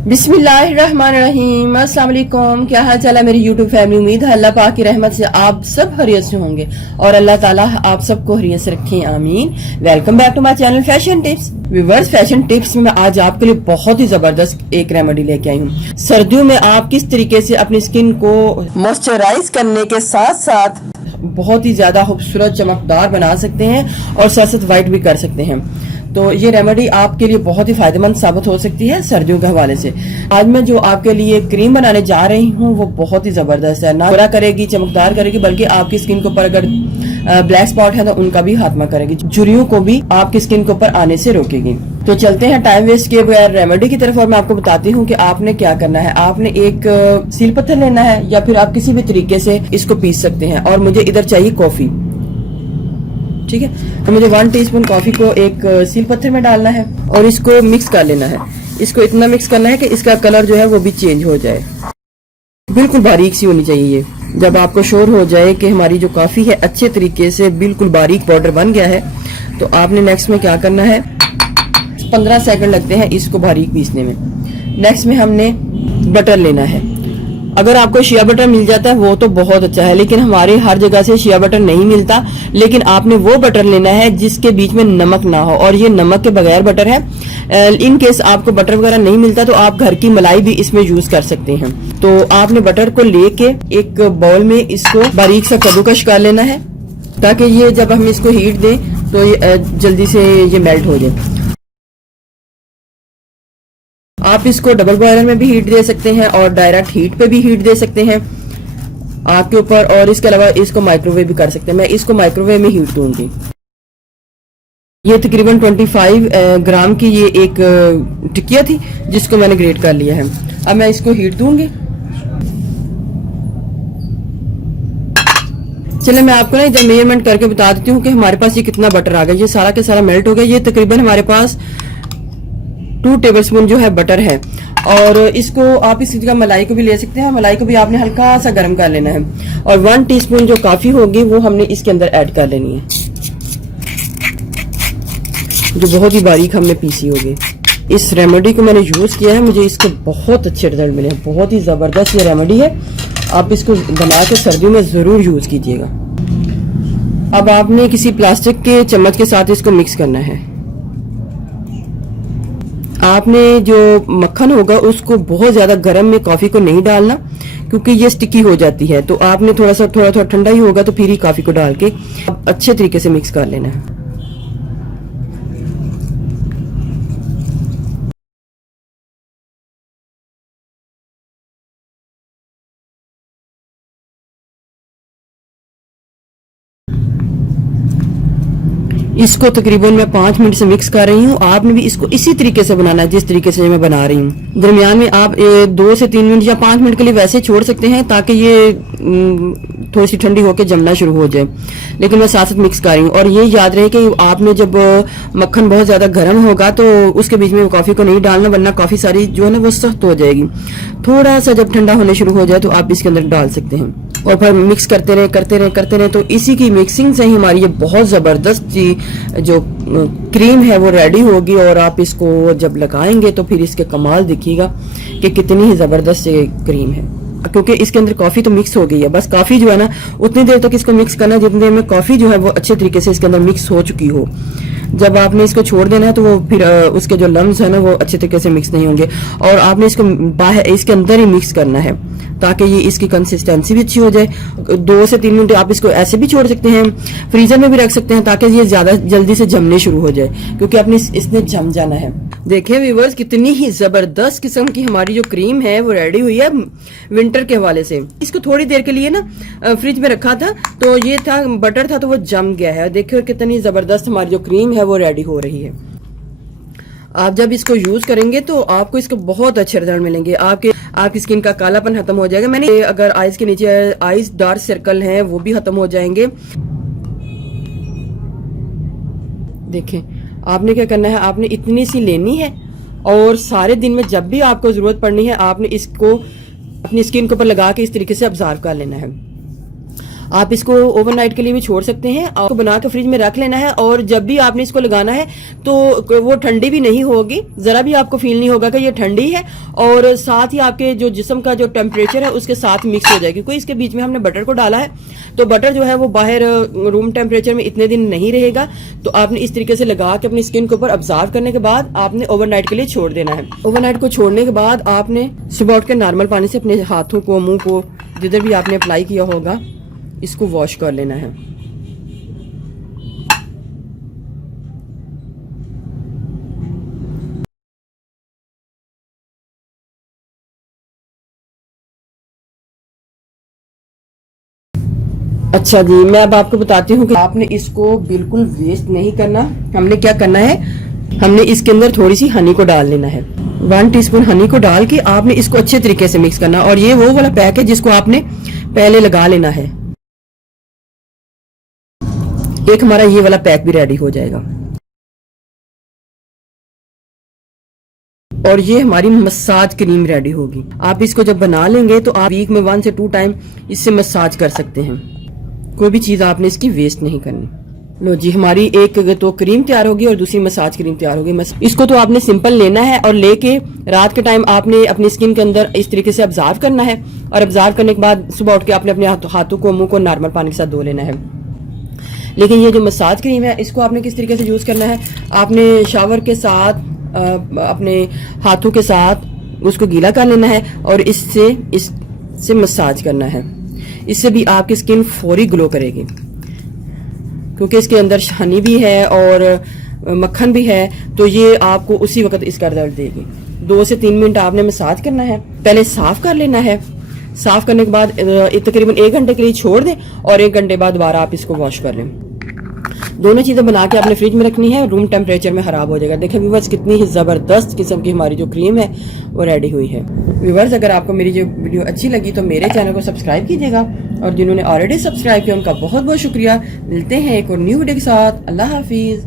बिस्मिल्लाहिर्रहमानिर्रहीम। अस्सलाम वालेकुम। क्या हाल चाल है मेरी यूट्यूब फैमिली। उम्मीद है अल्लाह पाक की रहमत से आप सब खैरियत से होंगे और अल्लाह ताला आप सबको खैरियत से रखें, आमीन। Welcome back to my channel fashion tips. Viewers, fashion tips में आज आपके लिए बहुत ही जबरदस्त एक रेमेडी लेके आई हूँ। सर्दियों में आप किस तरीके से अपनी स्किन को मॉइस्चराइज करने के साथ साथ बहुत ही ज्यादा खूबसूरत चमकदार बना सकते हैं और साथ साथ वाइट भी कर सकते हैं। तो ये रेमेडी आपके लिए बहुत ही फायदेमंद साबित हो सकती है सर्दियों के हवाले से। आज मैं जो आपके लिए क्रीम बनाने जा रही हूँ वो बहुत ही जबरदस्त है। ना गोरा करेगी, चमकदार करेगी, बल्कि आपकी स्किन के ऊपर अगर ब्लैक स्पॉट है तो उनका भी खात्मा करेगी, झुर्रियों को भी आपकी स्किन के ऊपर आने से रोकेगी। तो चलते हैं टाइम वेस्ट किए बगैर रेमेडी की तरफ और मैं आपको बताती हूँ कि आपने क्या करना है। आपने एक सील पत्थर लेना है या फिर आप किसी भी तरीके से इसको पीस सकते हैं। और मुझे इधर चाहिए कॉफी, ठीक है। तो मुझे 1 टीस्पून कॉफी को एक सील पत्थर में डालना है और इसको मिक्स कर लेना है। इसको इतना मिक्स करना है कि इसका कलर जो है वो भी चेंज हो जाए। बिल्कुल बारीक सी होनी चाहिए ये। जब आपको श्योर हो जाए कि हमारी जो कॉफी है अच्छे तरीके से बिल्कुल बारीक पाउडर बन गया है, तो आपने नेक्स्ट में क्या करना है, 15 सेकंड लगते हैं इसको बारीक पीसने में। नेक्स्ट में हमने बटर लेना है। अगर आपको शिया बटर मिल जाता है वो तो बहुत अच्छा है, लेकिन हमारे हर जगह से शिया बटर नहीं मिलता। लेकिन आपने वो बटर लेना है जिसके बीच में नमक ना हो, और ये नमक के बगैर बटर है। इन केस आपको बटर वगैरह नहीं मिलता तो आप घर की मलाई भी इसमें यूज कर सकते हैं। तो आपने बटर को लेके एक बाउल में इसको बारीक सा कद्दूकश कर लेना है, ताकि ये जब हम इसको हीट दें तो ये जल्दी से ये मेल्ट हो जाए। आप इसको डबल बॉयलर में भी हीट दे सकते हैं और डायरेक्ट हीट पे भी हीट दे सकते हैं आपके ऊपर। और इसके अलावा इसको माइक्रोवेव भी कर सकते हैं। मैं इसको माइक्रोवेव में हीट दूंगी। ये तकरीबन 25 ग्राम की ये एक टिकिया थी जिसको मैंने ग्रेट कर लिया है। अब मैं इसको हीट दूंगी। चलिए मैं आपको ना जब मेजरमेंट करके बता देती हूँ कि हमारे पास ये कितना बटर आ गया। ये सारा के सारा मेल्ट हो गया। ये तकरीबन हमारे पास 2 टेबलस्पून जो है बटर है। और इसको आप इसी जगह मलाई को भी ले सकते हैं। मलाई को भी आपने हल्का सा गर्म कर लेना है और 1 टीस्पून जो कॉफी होगी वो हमने इसके अंदर ऐड कर लेनी है, जो बहुत ही बारीक हमने पीसी होगी। इस रेमेडी को मैंने यूज किया है, मुझे इसके बहुत अच्छे रिजल्ट मिले हैं। बहुत ही जबरदस्त ये रेमेडी है। आप इसको बना के सर्दियों में जरूर यूज कीजिएगा। अब आपने किसी प्लास्टिक के चम्मच के साथ इसको मिक्स करना है। आपने जो मक्खन होगा उसको बहुत ज्यादा गर्म में कॉफी को नहीं डालना, क्योंकि ये स्टिकी हो जाती है। तो आपने थोड़ा ठंडा ही होगा तो फिर ही कॉफी को डाल के अच्छे तरीके से मिक्स कर लेना है। इसको तकरीबन मैं 5 मिनट से मिक्स कर रही हूँ। आपने भी इसको इसी तरीके से बनाना है जिस तरीके से मैं बना रही हूँ। दरमियान में आप 2 से 3 मिनट या 5 मिनट के लिए वैसे छोड़ सकते हैं ताकि ये थोड़ी सी ठंडी होकर जमना शुरू हो जाए। लेकिन मैं साथ साथ मिक्स कर रही हूँ। और ये याद रहे कि आपने जब मक्खन बहुत ज्यादा गर्म होगा तो उसके बीच में कॉफी को नहीं डालना, वरना काफी सारी जो है ना वो सख्त हो जाएगी। थोड़ा सा जब ठंडा होने शुरू हो जाए तो आप इसके अंदर डाल सकते हैं और फिर मिक्स करते रहे। तो इसी की मिक्सिंग से ही हमारी ये बहुत जबरदस्त जो क्रीम है वो रेडी होगी। और आप इसको जब लगाएंगे तो फिर इसके कमाल दिखेगा कि कितनी ही जबरदस्त ये क्रीम है, क्योंकि इसके अंदर कॉफी तो मिक्स हो गई है। बस कॉफी जो है ना उतनी देर तक इसको मिक्स करना जितनी देर में कॉफी जो है वो अच्छे तरीके से इसके अंदर मिक्स हो चुकी हो। जब आपने इसको छोड़ देना है तो वो फिर उसके जो लम्स है ना वो अच्छे तरीके से मिक्स नहीं होंगे। और आपने इसको बाहर इसके अंदर ही मिक्स करना है ताकि ये इसकी कंसिस्टेंसी भी अच्छी हो जाए। 2 से 3 मिनट आप इसको ऐसे भी छोड़ सकते हैं, फ्रीजर में भी रख सकते हैं ताकि ये ज्यादा जल्दी से जमने शुरू हो जाए, क्योंकि आपने इसने जम जाना है। देखिए व्यूअर्स, कितनी ही जबरदस्त किस्म की हमारी जो क्रीम है वो रेडी हुई है विंटर के हवाले से। इसको थोड़ी देर के लिए ना फ्रिज में रखा था तो ये था बटर था तो वो जम गया है। देखिए कितनी जबरदस्त हमारी जो क्रीम है वो रेडी हो रही है। आप जब इसको यूज करेंगे तो आपको इसको बहुत अच्छे रिजल्ट मिलेंगे। आपकी स्किन का कालापन खत्म हो जाएगा। मैंने अगर आईज के नीचे आईज डार्क सर्कल हैं वो भी खत्म हो जाएंगे। देखें आपने क्या करना है, आपने इतनी सी लेनी है और सारे दिन में जब भी आपको जरूरत पड़नी है आपने इसको अपनी स्किन के ऊपर लगा के इस तरीके से ऑब्जर्व कर लेना है। आप इसको ओवरनाइट के लिए भी छोड़ सकते हैं, आपको बना के फ्रिज में रख लेना है और जब भी आपने इसको लगाना है तो वो ठंडी भी नहीं होगी, जरा भी आपको फील नहीं होगा कि ये ठंडी है, और साथ ही आपके जो जिस्म का जो टेम्परेचर है उसके साथ मिक्स हो जाएगी। क्योंकि इसके बीच में हमने बटर को डाला है, तो बटर जो है वो बाहर रूम टेम्परेचर में इतने दिन नहीं रहेगा। तो आपने इस तरीके से लगा के अपनी स्किन के ऊपर ऑब्जर्व करने के बाद आपने ओवरनाइट के लिए छोड़ देना है। ओवरनाइट को छोड़ने के बाद आपने सुबह उठ के नॉर्मल पानी से अपने हाथों को, मुंह को, जिधर भी आपने अप्लाई किया होगा इसको वॉश कर लेना है। अच्छा जी, मैं अब आपको बताती हूँ कि आपने इसको बिल्कुल वेस्ट नहीं करना। हमने क्या करना है, हमने इसके अंदर थोड़ी सी हनी को डाल लेना है। 1 टीस्पून हनी को डाल के आपने इसको अच्छे तरीके से मिक्स करना, और ये वो वाला पैक है जिसको आपने पहले लगा लेना है। एक हमारा ये वाला पैक भी रेडी हो जाएगा। और ये हमारी मसाज क्रीम रेडी होगी। आप इसको जब बना लेंगे तो आप वीक में 1 से 2 टाइम इससे मसाज कर सकते हैं। कोई भी चीज आपने इसकी वेस्ट नहीं करनी। लो जी, हमारी एक तो क्रीम तैयार होगी और दूसरी मसाज क्रीम तैयार होगी। इसको तो आपने सिंपल लेना है और लेके रात के टाइम आपने अपनी स्किन के अंदर इस तरीके से ऑब्जर्व करना है, और ऑब्जर्व करने के बाद सुबह उठ के आपने अपने हाथों को, मुंह को नॉर्मल पानी के साथ धो लेना है। लेकिन ये जो मसाज क्रीम है इसको आपने किस तरीके से यूज करना है, आपने शावर के साथ अपने हाथों के साथ उसको गीला कर लेना है और इससे मसाज करना है। इससे भी आपकी स्किन फौरी ग्लो करेगी, क्योंकि इसके अंदर हनी भी है और मक्खन भी है, तो ये आपको उसी वक्त इसका रिजल्ट देगी। 2 से 3 मिनट आपने मसाज करना है, पहले साफ कर लेना है। साफ करने के बाद तकरीबन 1 घंटे के लिए छोड़ दें और 1 घंटे बाद दोबारा आप इसको वॉश कर लें। दोनों चीजें बना के आपने फ्रिज में रखनी है, रूम टेम्परेचर में खराब हो जाएगा। देखिए व्यूवर्स, कितनी ही जबरदस्त किस्म की हमारी जो क्रीम है वो रेडी हुई है। व्यूवर्स, अगर आपको मेरी जो वीडियो अच्छी लगी तो मेरे चैनल को सब्सक्राइब कीजिएगा, और जिन्होंने ऑलरेडी सब्सक्राइब किया उनका बहुत बहुत शुक्रिया। मिलते हैं एक और न्यू वीडियो के साथ। अल्लाह हाफिज।